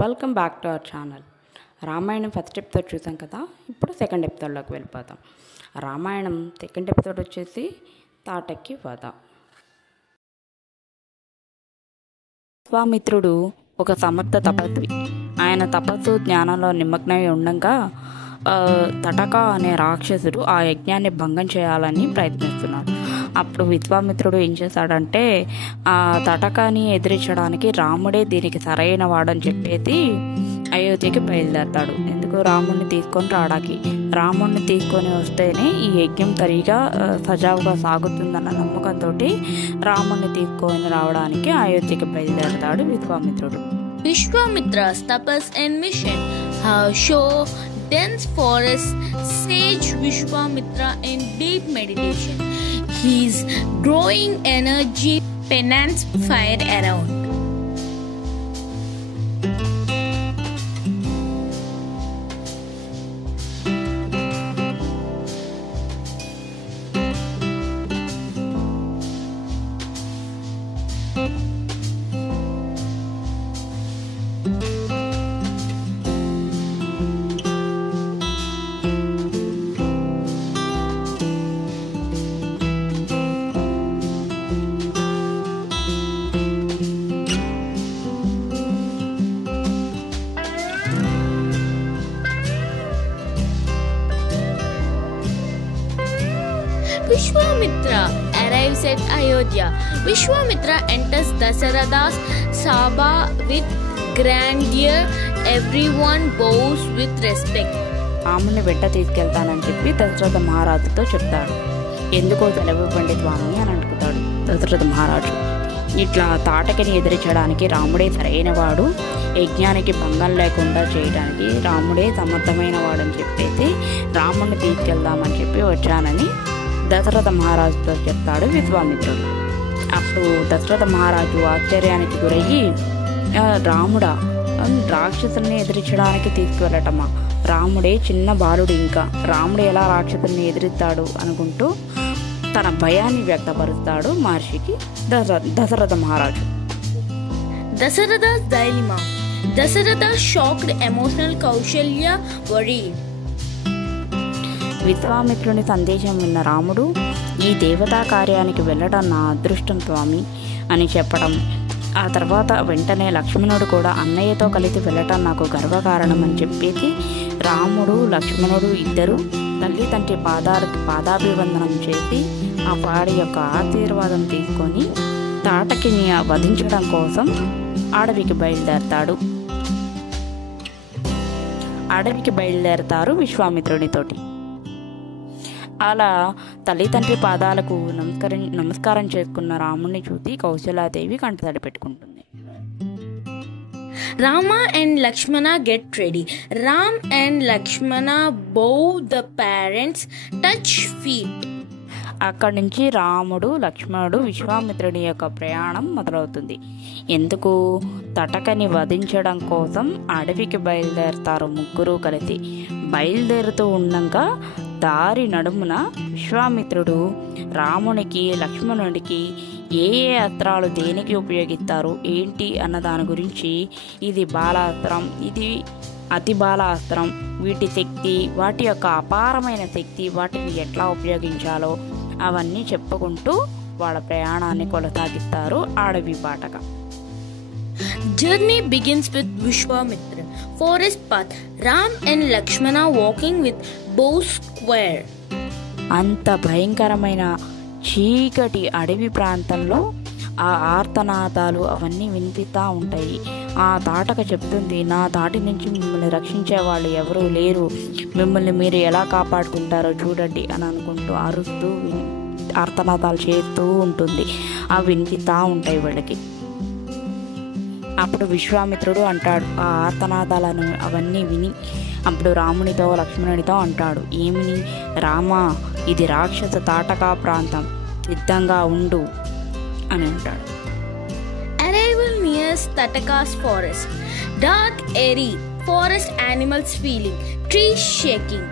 Welcome back to our channel. Ramayanam first episode చూసాం కదా, ఇప్పుడు సెకండ్ ఎపిసోడ్లోకి వెళ్ళిపోతాం. రామాయణం సెకండ్ ఎపిసోడ్ వచ్చేసి తాటకి వధ. విశ్వామిత్రుడు ఒక సమర్థ తపస్వి. ఆయన తపస్సు జ్ఞానంలో నిమగ్నమై ఉండగా తటక అనే రాక్షసుడు ఆ యజ్ఞాన్ని భంగం చేయాలని ప్రయత్నిస్తున్నాడు. అప్పుడు విశ్వామిత్రుడు ఏం చేశాడంటే ఆ తటకాని ఎదిరించడానికి రాముడే దీనికి సరైన వాడని చెప్పేసి అయోధ్యకి బయలుదేరతాడు. ఎందుకు? రాముడిని తీసుకొని రావడానికి. రాముడిని తీసుకొని వస్తేనే ఈ యజ్ఞం సరిగా సజావుగా సాగుతుందన్న నమ్మకంతో రాముడిని తీసుకొని రావడానికి అయోధ్యకి బయలుదేరతాడు విశ్వామిత్రుడు. Vishwamitra's tapas and mission show dense forest, sage Vishwamitra in deep meditation. His growing energy penance fire around. Vishwamitra arrives at Ayodhya. Vishwamitra enters Dasharatha's Sabha with grandeur. Everyone bows with respect. రాముని వెంట తీసుకెళ్తానని చెప్పి దశరథ మహారాజుతో చెప్తాడు. ఎందుకో తెలవివ్వండి స్వామి అని అడుగుతాడు దశరథ మహారాజు. ఇట్లా తాటకిని ఎదిరించడానికి రాముడే సరైన వాడు, యజ్ఞానికి భంగం లేకుండా చేయడానికి రాముడే సమర్థమైన వాడని చెప్పేసి రాముడిని తీసుకెళ్దామని చెప్పి వచ్చానని దశరథ మహారాజుతో చెప్తాడు విశ్వామిత్రుడు. అప్పుడు దశరథ మహారాజు ఆశ్చర్యానికి గురయ్యి, రాముడా రాక్షసుల్ని ఎదిరించడానికి తీసుకువెళ్ళటమా? రాముడే చిన్న బాలుడు, ఇంకా రాముడు ఎలా రాక్షసుల్ని ఎదిరిస్తాడు అనుకుంటూ తన భయాన్ని వ్యక్తపరుస్తాడు మహర్షికి దశరథ మహారాజు. Dasharatha's dilemma. Dasharatha shocked, emotional, Kaushalya worried. విశ్వామిత్రుని సందేశం విన్న రాముడు, ఈ దేవతా కార్యానికి వెళ్ళడం నా అదృష్టం స్వామి అని చెప్పడం. ఆ తర్వాత వెంటనే లక్ష్మణుడు కూడా అన్నయ్యతో కలిసి వెళ్ళటం నాకు గర్వకారణం అని చెప్పేసి రాముడు లక్ష్మణుడు ఇద్దరు తల్లి తండ్రి పాదాభివందనం చేసి ఆ వాడి యొక్క ఆశీర్వాదం తీసుకొని తాటకిని వధించడం కోసం అడవికి బయలుదేరతారు విశ్వామిత్రునితోటి. అలా తల్లిదండ్రి పాదాలకు నమస్కారం చేసుకున్న రాముడిని చూసి కౌశలాదేవి కంటతడి పెట్టుకుంటుంది. Rama and Lakshmana get ready. Ram and Lakshmana bow the parents, touch feet. అక్కడి నుంచి రాముడు లక్ష్మణుడు విశ్వామిత్రుడి యొక్క ప్రయాణం మొదలవుతుంది. ఎందుకు? తటకని వధించడం కోసం అడవికి బయలుదేరతారు ముగ్గురు కలిసి. బయలుదేరుతూ ఉండగా దారి నడుమున విశ్వామిత్రుడు రామునికి లక్ష్మణుడికి ఏ అస్త్రాలు దేనికి ఉపయోగిస్తారు ఏంటి అన్న దాని గురించి, ఇది బాలాస్త్రం, ఇది అతి బాలాస్త్రం, వీటి శక్తి, వాటి యొక్క అపారమైన శక్తి, వాటిని ఎట్లా ఉపయోగించాలో అవన్నీ చెప్పుకుంటూ వాళ్ళ ప్రయాణాన్ని కొనసాగిస్తారు అడవి బాటగా. Journey begins with Vishwamitra. Forest path. Ram and Lakshmana walking with bows square. అంత భయంకరమైన చీకటి అడవి ప్రాంతంలో ఆ ఆర్తనాదాలు అవన్నీ వినిపిస్తూ ఉంటాయి. ఆ తాటక చెప్తుంది, నా తాటి నుంచి మిమ్మల్ని రక్షించే వాళ్ళు ఎవరూ లేరు, మిమ్మల్ని మీరు ఎలా కాపాడుకుంటారో చూడండి అని అనుకుంటూ అరుస్తూ ఆర్తనాదాలు చేస్తూ ఉంటుంది. అవి వినిపిస్తూ ఉంటాయి వీళ్ళకి. అప్పుడు విశ్వామిత్రుడు అంటాడు, ఆ ఆర్తనాదాలను అవన్నీ విని అప్పుడు రామునితో లక్ష్మణునితో అంటాడు, ఏమిని? రామా, ఇది రాక్షస తాటకా ప్రాంతం, సిద్ధంగా ఉండు అని అంటాడు. Arrival near Tataka's forest. Dark, airy, forest animals feeling, trees shaking.